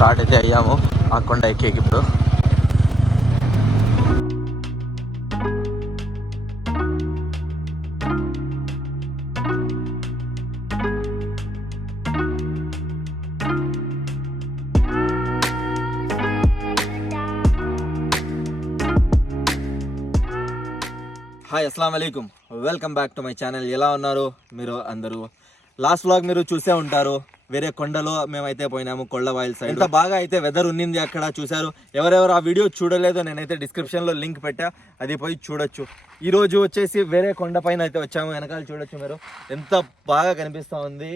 Start అయితే అయ్యాము ఆ కొండ ఎక్కేకి ఇప్పుడు. హాయ్, అస్సలాము అలైకుం, welcome back to my channel. ఎలా ఉన్నారు మీరు అందరూ? లాస్ట్ వ్లాగ్ మీరు చూసే ఉంటారు. వేరే కొండలో మేమైతే పోయినాము, కొళ్ళవాయిల్ సైడ్. ఎంత బాగా అయితే వెదర్ ఉన్నింది అక్కడ, చూసారు. ఎవరెవరు ఆ వీడియో చూడలేదో నేనైతే డిస్క్రిప్షన్లో లింక్ పెట్టా, అది పోయి చూడొచ్చు. ఈరోజు వచ్చేసి వేరే కొండ పైన అయితే వచ్చాము. వెనకాల చూడొచ్చు మీరు, ఎంత బాగా కనిపిస్తూ ఉంది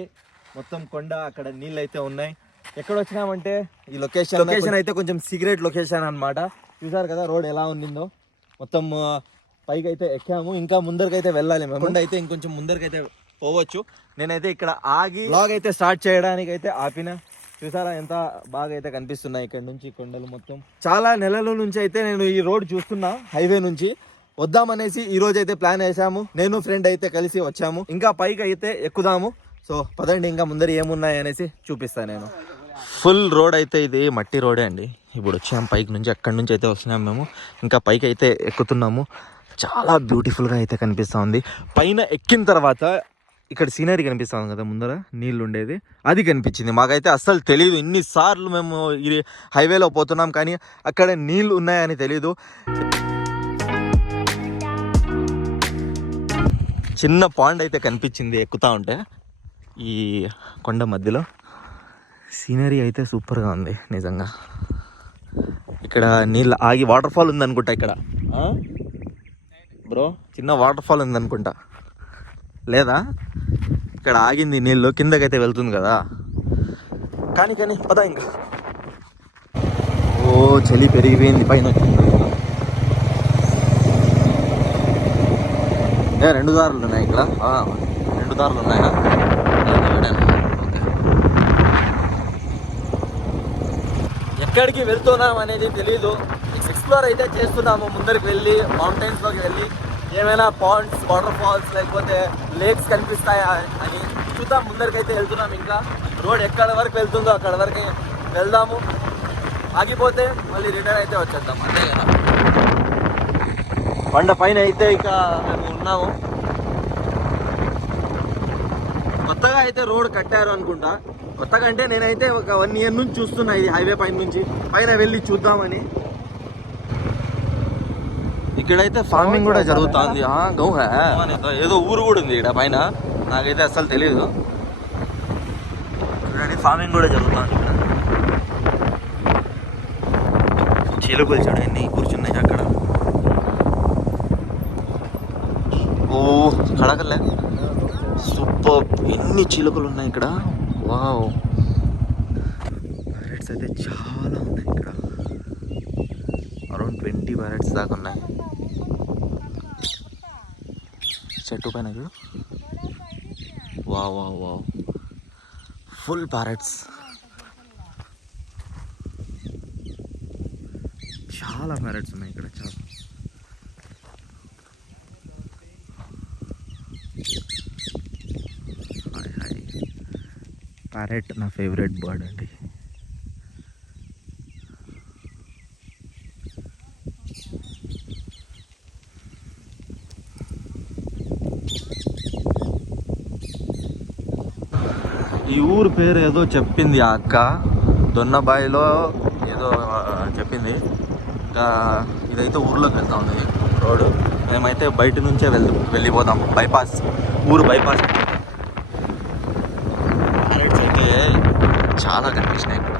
మొత్తం కొండ. అక్కడ నీళ్ళు అయితే ఉన్నాయి. ఎక్కడ వచ్చినామంటే ఈ లొకేషన్ అయితే కొంచెం సీక్రెట్ లొకేషన్ అనమాట. చూసారు కదా రోడ్ ఎలా ఉన్నిందో. మొత్తం పైకి అయితే ఎక్కాము, ఇంకా ముందరికైతే వెళ్ళాలి. కొండ అయితే ఇంకొంచెం ముందరికైతే పోవచ్చు. నేనైతే ఇక్కడ ఆగి బ్లాగ్ అయితే స్టార్ట్ చేయడానికి అయితే ఆపిన. చూసారా ఎంత బాగా అయితే కనిపిస్తున్నాయి ఇక్కడ నుంచి కొండలు మొత్తం. చాలా నెలల నుంచి అయితే నేను ఈ రోడ్ చూస్తున్నా, హైవే నుంచి వద్దామనేసి ఈ రోజు అయితే ప్లాన్ వేసాము. నేను ఫ్రెండ్ అయితే కలిసి వచ్చాము. ఇంకా పైకి అయితే ఎక్కుదాము. సో పదండి, ఇంకా ముందర ఏమున్నాయి అనేసి చూపిస్తాను నేను. ఫుల్ రోడ్ అయితే ఇది మట్టి రోడే అండి. ఇప్పుడు వచ్చాము పైకి నుంచి, అక్కడి నుంచి అయితే వస్తున్నాము మేము. ఇంకా పైకి అయితే ఎక్కుతున్నాము. చాలా బ్యూటిఫుల్గా అయితే కనిపిస్తూ ఉంది. పైన ఎక్కిన తర్వాత ఇక్కడ సీనరీ కనిపిస్తుంది కదా, ముందర నీళ్ళు ఉండేది, అది కనిపించింది. మాకైతే అస్సలు తెలియదు. ఇన్నిసార్లు మేము ఈ హైవేలో పోతున్నాం కానీ అక్కడ నీళ్ళు ఉన్నాయని తెలీదు. చిన్న పాండ్ అయితే కనిపించింది ఎక్కుతా ఉంటే ఈ కొండ మధ్యలో. సీనరీ అయితే సూపర్గా ఉంది నిజంగా. ఇక్కడ నీళ్ళు ఆగి వాటర్ ఫాల్ ఉందనుకుంటా ఇక్కడ. బ్రో, చిన్న వాటర్ ఫాల్ ఉందనుకుంటా, లేదా? ఇక్కడ ఆగింది నీళ్ళు, కిందకైతే వెళ్తుంది కదా. కానీ పదా ఇంకా. ఓ చలి పెరిగిపోయింది పైన. రెండు దారులు ఉన్నాయి ఇక్కడ. రెండు దారులు ఉన్నాయా? ఎక్కడికి వెళ్తున్నాం అనేది తెలీదు. ఎక్స్ప్లోర్ అయితే చేస్తున్నాము. ముందరికి వెళ్ళి మౌంటైన్స్లోకి వెళ్ళి ఏమైనా పాండ్స్, వాటర్ ఫాల్స్ లేకపోతే లేక్స్ కనిపిస్తాయా అని చూద్దాం. ముందరికి అయితే వెళ్తున్నాం. ఇంకా రోడ్ ఎక్కడ వరకు వెళ్తుందో అక్కడ వరకు వెళ్దాము. ఆగిపోతే మళ్ళీ రిటర్న్ అయితే వచ్చేద్దాం, అంతే కదా. కొండ పైన అయితే ఇక మేము ఉన్నాము. కొత్తగా అయితే రోడ్ కట్టారు అనుకుంటా. కొత్తగా అంటే నేనైతే ఒక 1 year నుంచి చూస్తున్నా ఇది హైవే పైన నుంచి. పైన వెళ్ళి చూద్దామని. ఇక్కడైతే ఫార్మింగ్ కూడా జరుగుతుంది. గౌ ఏదో ఊరు కూడా ఉంది ఇక్కడ పైన, నాకైతే అస్సలు తెలియదు. చూడండి, ఫార్మింగ్ కూడా జరుగుతుంది ఇక్కడ. చిలుకలు చూడండి కూర్చున్నాయి అక్కడ. ఓ కడకలే, సూపర్. ఎన్ని చిలుకలు ఉన్నాయి ఇక్కడ. వావ్, ప్యారెట్స్ అయితే చాలా ఉన్నాయి ఇక్కడ. అరౌండ్ 20 ప్యారెట్స్ దాకా ఉన్నాయి చెట్టు పైన. Wow wow wow, full parrots. చాలా ప్యారెట్స్ ఉన్నాయి ఇక్కడ, చాలా. హాయ్, ప్యారెట్ నా ఫేవరెట్ బర్డ్ అండి. ఈ ఊరు పేరు ఏదో చెప్పింది ఆ అక్క, దొన్నబాయిలో ఏదో చెప్పింది. ఇంకా ఇదైతే ఊర్లోకి వెళ్తా ఉంది రోడ్డు. మేమైతే బయట నుంచే వెళ్ళిపోతాము. బైపాస్, ఊరు బైపాస్. ప్యారెట్స్ అయితే చాలా కనిపించినాయి ఇక్కడ.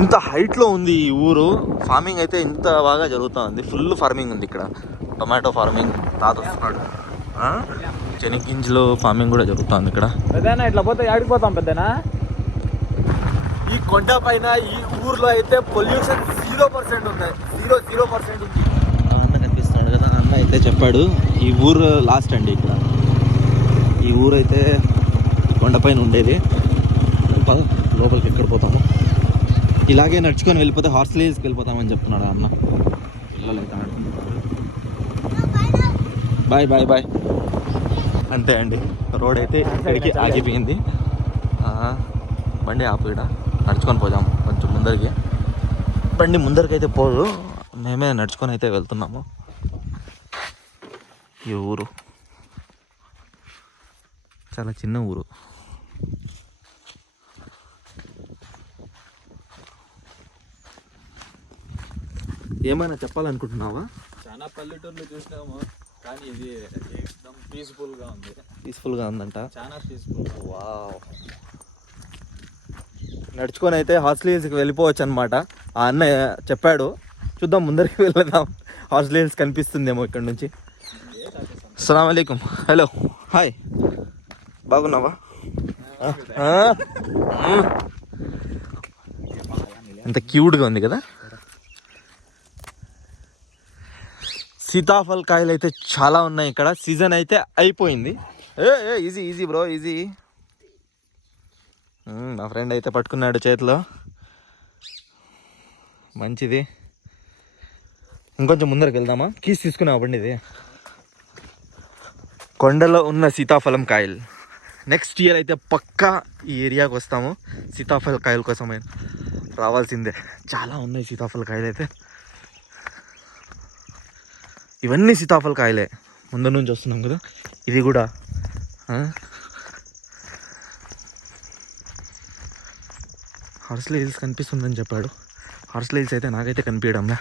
ఇంత హైట్లో ఉంది ఈ ఊరు. ఫార్మింగ్ అయితే ఇంత బాగా జరుగుతూ ఉంది. ఫుల్ ఫార్మింగ్ ఉంది ఇక్కడ. టొమాటో ఫార్మింగ్ తాత వస్తున్నాడు. చెనిగ్గింజలు ఫార్మింగ్ కూడా జరుగుతుంది ఇక్కడ. పెద్దనా ఇట్లా పోతే ఆడిపోతాం పెద్దనా. ఈ కొండ పైన ఈ ఊర్లో అయితే పొల్యూషన్ 0% ఉంది. 0% ఉంది. అన్న కనిపిస్తున్నాడు కదా, అన్న అయితే చెప్పాడు ఈ ఊరు లాస్ట్ అండి ఇక్కడ. ఈ ఊరు అయితే కొండ పైన ఉండేది. లోపలికి ఎక్కడ పోతాము, ఇలాగే నడుచుకొని వెళ్ళిపోతే హార్స్లీస్కి వెళ్ళిపోతామని చెప్తున్నాడు అన్న. పిల్లలు అయితే ఆడుకుంటున్నారు. Bye bye bye. అంతే అండి, రోడ్ అయితే ఇక్కడికి ఆగిపోయింది. బండి ఆపు ఇక్కడ నడుచుకొని పోదాం కొంచెం ముందరికి. బండి ముందరికైతే పోదు, మేమే నడుచుకొని అయితే వెళ్తున్నాము. ఈ ఊరు చాలా చిన్న ఊరు. ఏమైనా చెప్పాలనుకుంటున్నావా? చాలా పల్లెటూర్లు చూసినాము, కానీ ఇది ఏకదం పీస్ఫుల్గా ఉంది. పీస్ఫుల్గా ఉందంట. చాలా పీస్ఫుల్. వావ్. నడుచుకొని అయితే హార్స్లీ హిల్స్కి వెళ్ళిపోవచ్చు అనమాట. ఆ అన్న చెప్పాడు, చూద్దాం ముందరికి వెళ్దాం. హార్స్లీ హిల్స్ కనిపిస్తుందేమో ఇక్కడ నుంచి. అస్సలాము అలైకుం. హలో, హాయ్, బాగున్నావా? ఎంత క్యూట్గా ఉంది కదా. సీతాఫల్ కాయలు అయితే చాలా ఉన్నాయి ఇక్కడ. సీజన్ అయితే అయిపోయింది. Easy easy bro, easy. మా ఫ్రెండ్ అయితే పట్టుకున్నాడు చేతిలో. మంచిది. ఇంకొంచెం ముందరికి వెళ్దామా? కీస్ తీసుకున్నావు బండి. ఇది కొండలో ఉన్న సీతాఫలం కాయలు. నెక్స్ట్ ఇయర్ అయితే పక్కా ఈ ఏరియాకి వస్తాము. సీతాఫల కాయల కోసం రావాల్సిందే. చాలా ఉన్నాయి సీతాఫల కాయలు అయితే. ఇవన్నీ సీతాఫల కాయలే. ముందు నుంచి వస్తున్నాం కదా. ఇది కూడా హార్స్లీ హిల్స్ కనిపిస్తుందని చెప్పాడు. హార్స్లీ హిల్స్ అయితే నాకైతే కనిపించడంలే.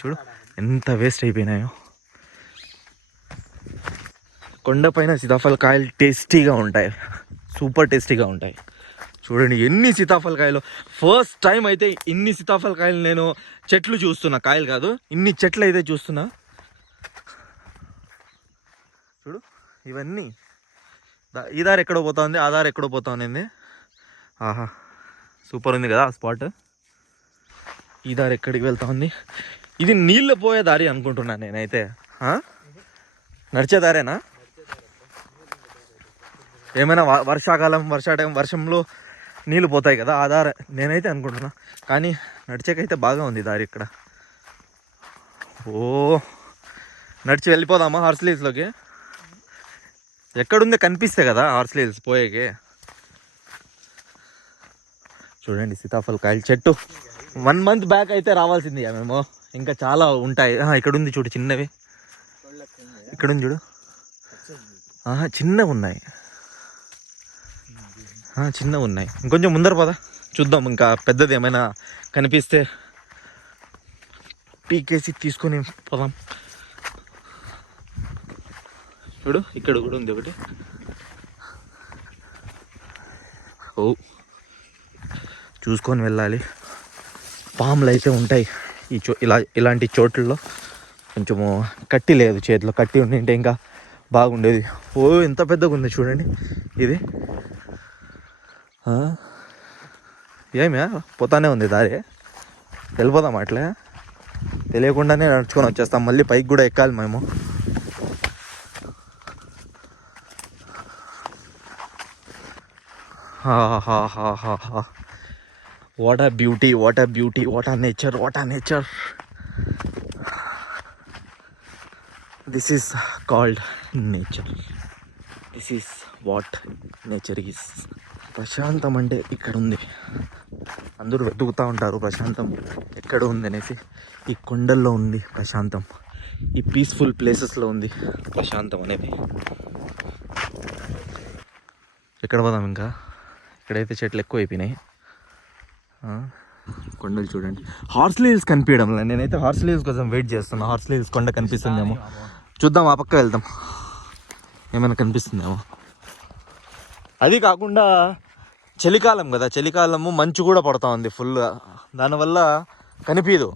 చూడు ఎంత వేస్ట్ అయిపోయినాయో. కొండపైన సీతాఫల కాయలు టేస్టీగా ఉంటాయి, సూపర్ టేస్టీగా ఉంటాయి. చూడండి ఎన్ని సీతాఫల కాయలు. ఫస్ట్ టైం అయితే ఇన్ని సీతాఫల కాయలు నేను చెట్లు చూస్తున్నా, కాయలు కాదు, ఇన్ని చెట్లు అయితే చూస్తున్నా. చూడు ఇవన్నీ. ఈ దారి ఎక్కడో పోతా ఉంది, ఆ దారి ఎక్కడో పోతా ఉంది. ఆహా, సూపర్ ఉంది కదా ఆ స్పాట్. ఈ దారి ఎక్కడికి వెళ్తా ఉంది? ఇది నీళ్ళు పోయే దారి అనుకుంటున్నాను నేనైతే. నడిచే దారేనా? ఏమైనా వర్షాకాలం వర్షంలో నీళ్ళు పోతాయి కదా, ఆ దారి నేనైతే అనుకుంటున్నా. కానీ నడిచేకైతే బాగా ఉంది దారి ఇక్కడ. ఓ, నడిచి వెళ్ళిపోదామా హార్స్లీ హిల్స్లోకి? ఎక్కడుందో కనిపిస్తే కదా హార్స్లీ హిల్స్ పోయేకి. చూడండి సీతాఫల కాయల చెట్టు. 1 month బ్యాక్ అయితే రావాల్సింది మేము. ఇంకా చాలా ఉంటాయి. ఇక్కడ ఉంది చూడు చిన్నవి. ఇక్కడ ఉంది చూడు. చిన్నవి ఉన్నాయి, చిన్నవి ఉన్నాయి. ఇంకొంచెం ముందర పద, చూద్దాం ఇంకా పెద్దది ఏమైనా కనిపిస్తే పీకేసి తీసుకొని పోదాం. చూడు ఇక్కడ కూడా ఉంది ఒకటి. ఓ, చూసుకొని వెళ్ళాలి. పాములు అయితే ఉంటాయి ఈ ఇలాంటి చోట్లలో. కొంచెము కట్టి లేదు చేతిలో, కట్టి ఉండింటే ఇంకా బాగుండేది. ఓ ఎంత పెద్దగా ఉంది చూడండి ఇది. ఏమే పోతానే ఉంది దారి. వెళ్ళిపోదాం అట్లే, తెలియకుండానే నడుచుకొని వచ్చేస్తాం. మళ్ళీ పైకి కూడా ఎక్కాలి మేము. What a beauty, what a beauty, what a nature, what a nature. This is called nature. This is what nature is. ప్రశాంతం అంటే ఇక్కడ ఉంది. అందరూ వెతుకుతూ ఉంటారు ప్రశాంతం ఎక్కడ ఉంది అనేసి. ఈ కొండల్లో ఉంది ప్రశాంతం, ఈ పీస్ఫుల్ ప్లేసెస్లో ఉంది ప్రశాంతం అనేది. ఎక్కడ పోదాం ఇంకా? ఇక్కడైతే చెట్లు ఎక్కువ అయిపోయినాయి. కొండలు చూడండి. హార్స్లీ హిల్స్ కనిపించడం లేదు. నేనైతే హార్స్లీ హిల్స్ కోసం వెయిట్ చేస్తున్నా. హార్స్లీ హిల్స్ కొండ కనిపిస్తుందేమో చూద్దాం. ఆ పక్క వెళ్దాం, ఏమైనా కనిపిస్తుందేమో. అది కాకుండా చలికాలం కదా, చలికాలము మంచు కూడా పడుతూ ఉంది ఫుల్గా. దానివల్ల కనిపించదు.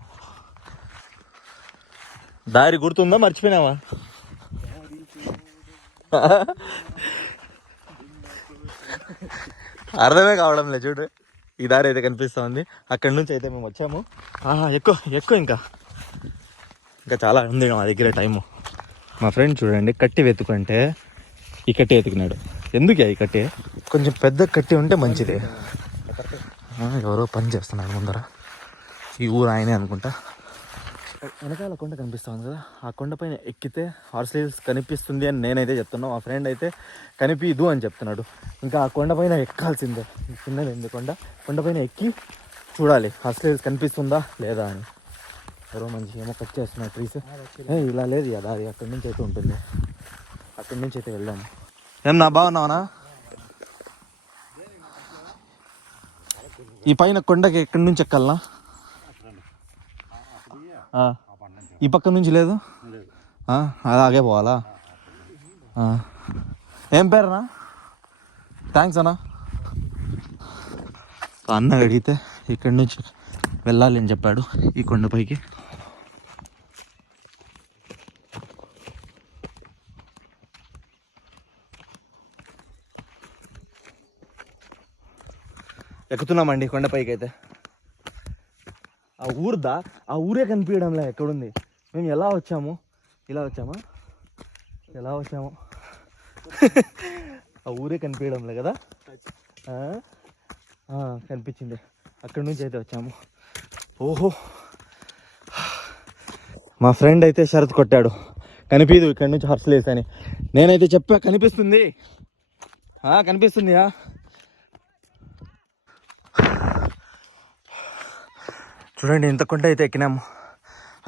దారి గుర్తుందా, మర్చిపోయినావా? అర్థమే కావడం లేదు. చూడు ఈ దారి అయితే కనిపిస్తూ ఉంది. అక్కడి నుంచి అయితే మేము వచ్చాము. ఎక్కువ ఇంకా చాలా ఉంది మా దగ్గర టైము. మా ఫ్రెండ్ చూడండి కట్టి వెతుకుంటే ఈ కట్టి వెతుకున్నాడు. ఎందుకే ఈ కట్టి? కొంచెం పెద్ద కట్టి ఉంటే మంచిది. ఎవరో పని చేస్తున్నాడు ముందర. ఈ ఊరు ఆయనే అనుకుంటా. వెనకాల కొండ కనిపిస్తుంది కదా, ఆ కొండపైన ఎక్కితే హార్స్ రైల్స్ కనిపిస్తుంది అని నేనైతే చెప్తున్నాను. మా ఫ్రెండ్ అయితే కనిపించదు అని చెప్తున్నాడు. ఇంకా ఆ కొండపైన ఎక్కాల్సిందే. చిన్నది ఉంది కొండపైన ఎక్కి చూడాలి హార్స్ రైల్స్ కనిపిస్తుందా లేదా అని. ఎవరో మంచి ఏమో కట్ చేస్తున్నారు ట్రీస్. ఇలా లేదు కదా, అది అక్కడి నుంచి అయితే ఉంటుంది. అక్కడి నుంచి అయితే వెళ్దాము. ఏం నా బాగున్నావునా? ఈ పైన కొండకి ఎక్కడి నుంచి ఎక్కాలనా? ఈ పక్క నుంచి లేదు, అలాగే పోవాలా? ఏం పేరునా? థ్యాంక్స్ అన్నా. అన్న అడిగితే ఇక్కడి నుంచి వెళ్ళాలి అని చెప్పాడు ఈ కొండపైకి. ఎక్కుతున్నామండి కొండపైకి అయితే. ఆ ఊరే కనిపించడంలే ఎక్కడుంది. మేము ఎలా వచ్చాము? ఇలా వచ్చామా? ఎలా వచ్చాము? ఆ ఊరే కనిపించడంలే కదా. కనిపించింది, అక్కడి నుంచి అయితే వచ్చాము. ఓహో, మా ఫ్రెండ్ అయితే షరతు కొట్టాడు, కనిపించదు ఇక్కడి నుంచి హార్స్ రైల్స్ అని. నేనైతే చెప్పా కనిపిస్తుంది, కనిపిస్తుందియా. చూడండి ఇంత కొండ అయితే ఎక్కినాము,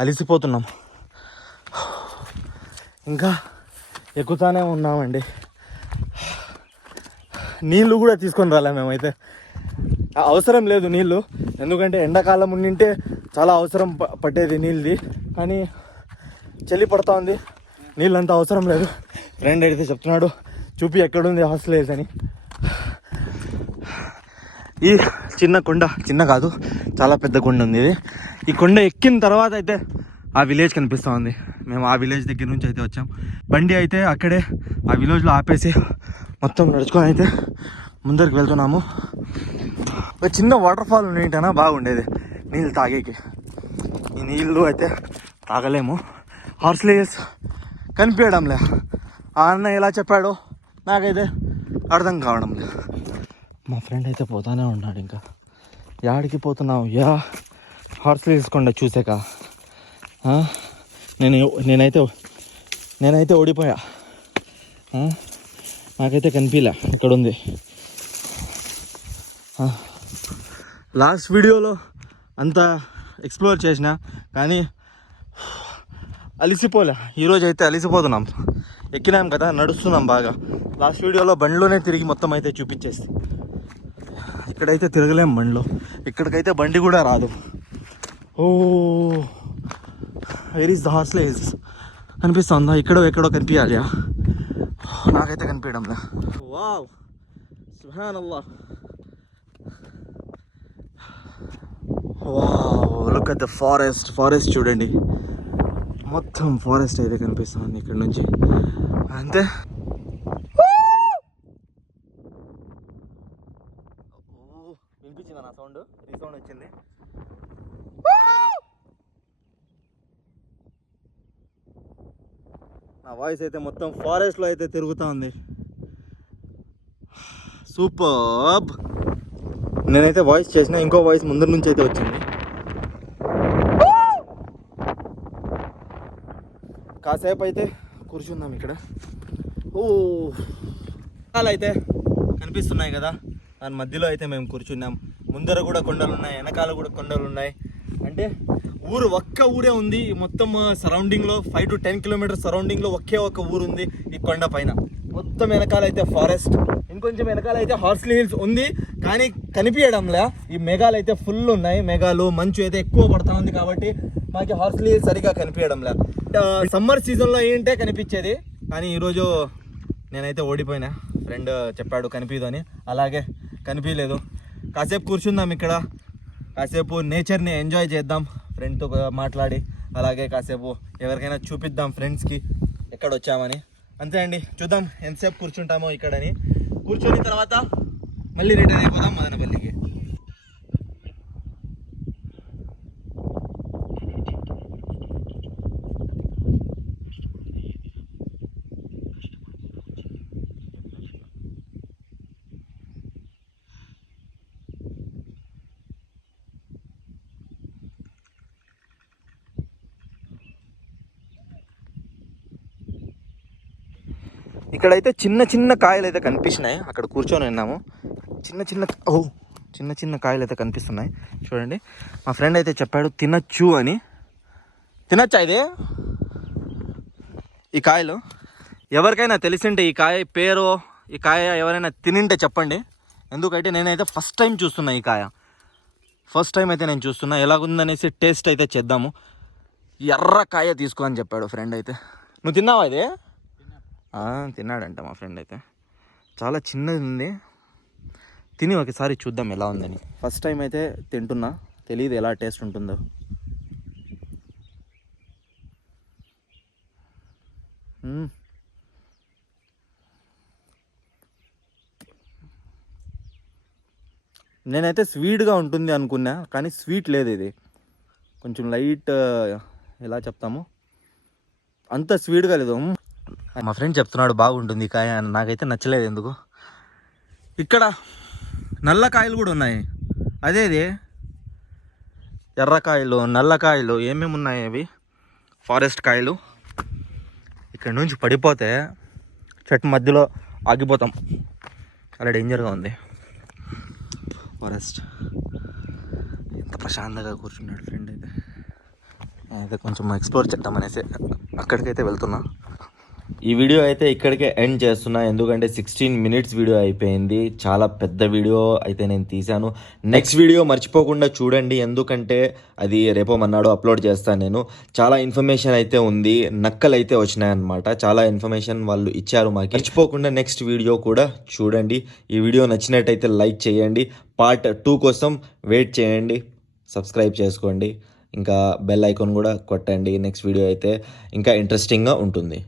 అలిసిపోతున్నాము. ఇంకా ఎక్కుతానే ఉన్నామండి. నీళ్ళు కూడా తీసుకొని రాలే మేమైతే. అవసరం లేదు నీళ్ళు, ఎందుకంటే ఎండాకాలం ఉండింటే చాలా అవసరం పట్టేది నీళ్ళది. కానీ చలి పడతా ఉంది, నీళ్ళంతా అవసరం లేదు. ఫ్రెండ్ అయితే చెప్తున్నాడు చూపి ఎక్కడుంది హార్స్ రైల్స్ అని. ఈ చిన్న కొండ, చిన్న కాదు చాలా పెద్ద కొండ ఉంది ఇది. ఈ కొండ ఎక్కిన తర్వాత అయితే ఆ విలేజ్ కనిపిస్తూ ఉంది. మేము ఆ విలేజ్ దగ్గర నుంచి అయితే వచ్చాం. బండి అయితే అక్కడే ఆ విలేజ్లో ఆపేసి మొత్తం నడుచుకొని అయితే ముందరికి వెళ్తున్నాము. ఒక చిన్న వాటర్ ఫాల్ ఉండేటనా బాగుండేది నీళ్ళు తాగేకి. ఈ నీళ్ళు అయితే తాగలేము, హార్స్ రైల్స్ కనిపించడంలే. ఆ అన్న ఎలా చెప్పాడో నాకైతే అర్థం కావడం లేదు. మా ఫ్రెండ్ అయితే పోతానే ఉన్నాడు. ఇంకా యాడికి పోతున్నావు? హార్స్ రైల్స్ కొండ చూసాక నేనైతే ఓడిపోయా. నాకైతే కనిపించలే ఇక్కడ ఉంది. లాస్ట్ వీడియోలో అంతా ఎక్స్ప్లోర్ చేసిన కానీ అలిసిపోలే. ఈరోజు అయితే అలిసిపోతున్నాం, ఎక్కినాం కదా, నడుస్తున్నాం బాగా. లాస్ట్ వీడియోలో బండిలోనే తిరిగి మొత్తం అయితే చూపించేసి, ఇక్కడైతే తిరగలేం బండిలో, ఇక్కడికైతే బండి కూడా రాదు. ఓ, where is the horse rails? కనిపిస్తుందా? ఎక్కడో కనిపించాలి, నాకైతే కనిపించడంలే. వావ్, సుబ్హానల్లాహ్. Wow, look at the forest చూడండి, మొత్తం ఫారెస్ట్ అయితే కనిపిస్తుంది ఇక్కడ నుంచి. అంతే. వినిపించిందా నా సౌండ్? రీసౌండ్ వచ్చింది. నా వాయిస్ అయితే మొత్తం ఫారెస్ట్లో అయితే తిరుగుతూ ఉంది. సూపర్బ్. నేనైతే వాయిస్ చేసిన, ఇంకో వాయిస్ ముందర నుంచి అయితే వచ్చింది. కాసేపు అయితే కూర్చుందాం ఇక్కడ. ఓ, అయితే కనిపిస్తున్నాయి కదా, దాని మధ్యలో అయితే మేము కూర్చున్నాం. ముందర కూడా కొండలు ఉన్నాయి, వెనకాల కూడా కొండలు ఉన్నాయి. అంటే ఒక్క ఊరే ఉంది మొత్తం సరౌండింగ్లో. 5 to 10 kilometers సరౌండింగ్లో ఒకే ఒక ఊరు ఉంది ఈ కొండ పైన. మొత్తం వెనకాల అయితే ఫారెస్ట్, ఇంకొంచెం వెనకాల అయితే హార్స్ రైల్స్ ఉంది కానీ కనిపించడంలే. ఈ మేఘాలు అయితే ఫుల్ ఉన్నాయి, మేఘాలు, మంచు అయితే ఎక్కువ పడతా ఉంది కాబట్టి మాకు హార్స్ రైల్స్ సరిగా కనిపించడంలే. సమ్మర్ సీజన్లో ఏంటే కనిపించేది, కానీ ఈరోజు నేనైతే ఓడిపోయినా. ఫ్రెండ్ చెప్పాడు కనిపించదు అని, అలాగే కనిపించలేదు. కాసేపు కూర్చుందాం ఇక్కడ, కాసేపు నేచర్ని ఎంజాయ్ చేద్దాం, ఫ్రెండ్తో మాట్లాడి, అలాగే కాసేపు ఎవరికైనా చూపిద్దాం ఫ్రెండ్స్కి ఎక్కడ వచ్చామని. అంతే అండి, చూద్దాం ఎంతసేపు కూర్చుంటామో ఇక్కడని. కూర్చొని తర్వాత మళ్ళీ రిటర్న్ అయిపోదాం మదనపల్లికి. ఇక్కడైతే చిన్న చిన్న కాయలు అయితే కనిపిస్తున్నాయి. అక్కడ కూర్చొని ఉన్నాము. చిన్న చిన్న కాయలు అయితే కనిపిస్తున్నాయి చూడండి. మా ఫ్రెండ్ అయితే చెప్పాడు తినచ్చు అని. తినచ్చా ఇది? ఈ కాయలు ఎవరికైనా తెలిసింటే ఈ కాయ పేరు, ఈ కాయ ఎవరైనా తినింటే చెప్పండి. ఎందుకంటే నేనైతే ఫస్ట్ టైం చూస్తున్నా ఈ కాయ. ఫస్ట్ టైం అయితే నేను చూస్తున్నా. ఎలాగుందనేసి టేస్ట్ అయితే చేద్దాము. ఎర్ర కాయ తీసుకో అని చెప్పాడు ఫ్రెండ్ అయితే. నువ్వు తిన్నావా ఇది? తిన్నాడంట మా ఫ్రెండ్ అయితే. చాలా చిన్నది ఉంది. తిని ఒకసారి చూద్దాం ఎలా ఉందని. ఫస్ట్ టైం అయితే తింటున్నా, తెలియదు ఎలా టేస్ట్ ఉంటుందో. నేనైతే స్వీట్గా ఉంటుంది అనుకున్నా, కానీ స్వీట్ లేదు. ఇది కొంచెం లైట్, ఎలా చెప్తాము, అంత స్వీట్గా లేదు. మా ఫ్రెండ్ చెప్తున్నాడు బాగుంటుంది కాయ. నాకైతే నచ్చలేదు ఎందుకు. ఇక్కడ నల్ల కాయలు కూడా ఉన్నాయి. అదేది ఎర్రకాయలు, నల్లకాయలు ఏమేమి ఉన్నాయి అవి. ఫారెస్ట్ కాయలు. ఇక్కడ నుంచి పడిపోతే చెట్టు మధ్యలో ఆగిపోతాం. చాలా డేంజర్గా ఉంది. ఫారెస్ట్ ఎంత ప్రశాంతంగా కూర్చున్నాడు ఫ్రెండ్ అయితే. అయితే కొంచెం ఎక్స్ప్లోర్ చేద్దాం అనేసి అక్కడికైతే వెళ్తున్నా. ఈ వీడియో అయితే ఇక్కడికే ఎండ్ చేస్తున్నా. ఎందుకంటే 16 minutes వీడియో అయిపోయింది. చాలా పెద్ద వీడియో అయితే నేను తీశాను. నెక్స్ట్ వీడియో మర్చిపోకుండా చూడండి, ఎందుకంటే అది రేపో మన్నాడు అప్లోడ్ చేస్తాను నేను. చాలా ఇన్ఫర్మేషన్ అయితే ఉంది. నక్కలు అయితే వచ్చినాయన్నమాట. చాలా ఇన్ఫర్మేషన్ వాళ్ళు ఇచ్చారు మాకు. మర్చిపోకుండా నెక్స్ట్ వీడియో కూడా చూడండి. ఈ వీడియో నచ్చినట్టయితే లైక్ చేయండి. పార్ట్ 2 కోసం వెయిట్ చేయండి. సబ్స్క్రైబ్ చేసుకోండి. ఇంకా బెల్ ఐకాన్ కూడా కొట్టండి. నెక్స్ట్ వీడియో అయితే ఇంకా ఇంట్రెస్టింగ్గా ఉంటుంది.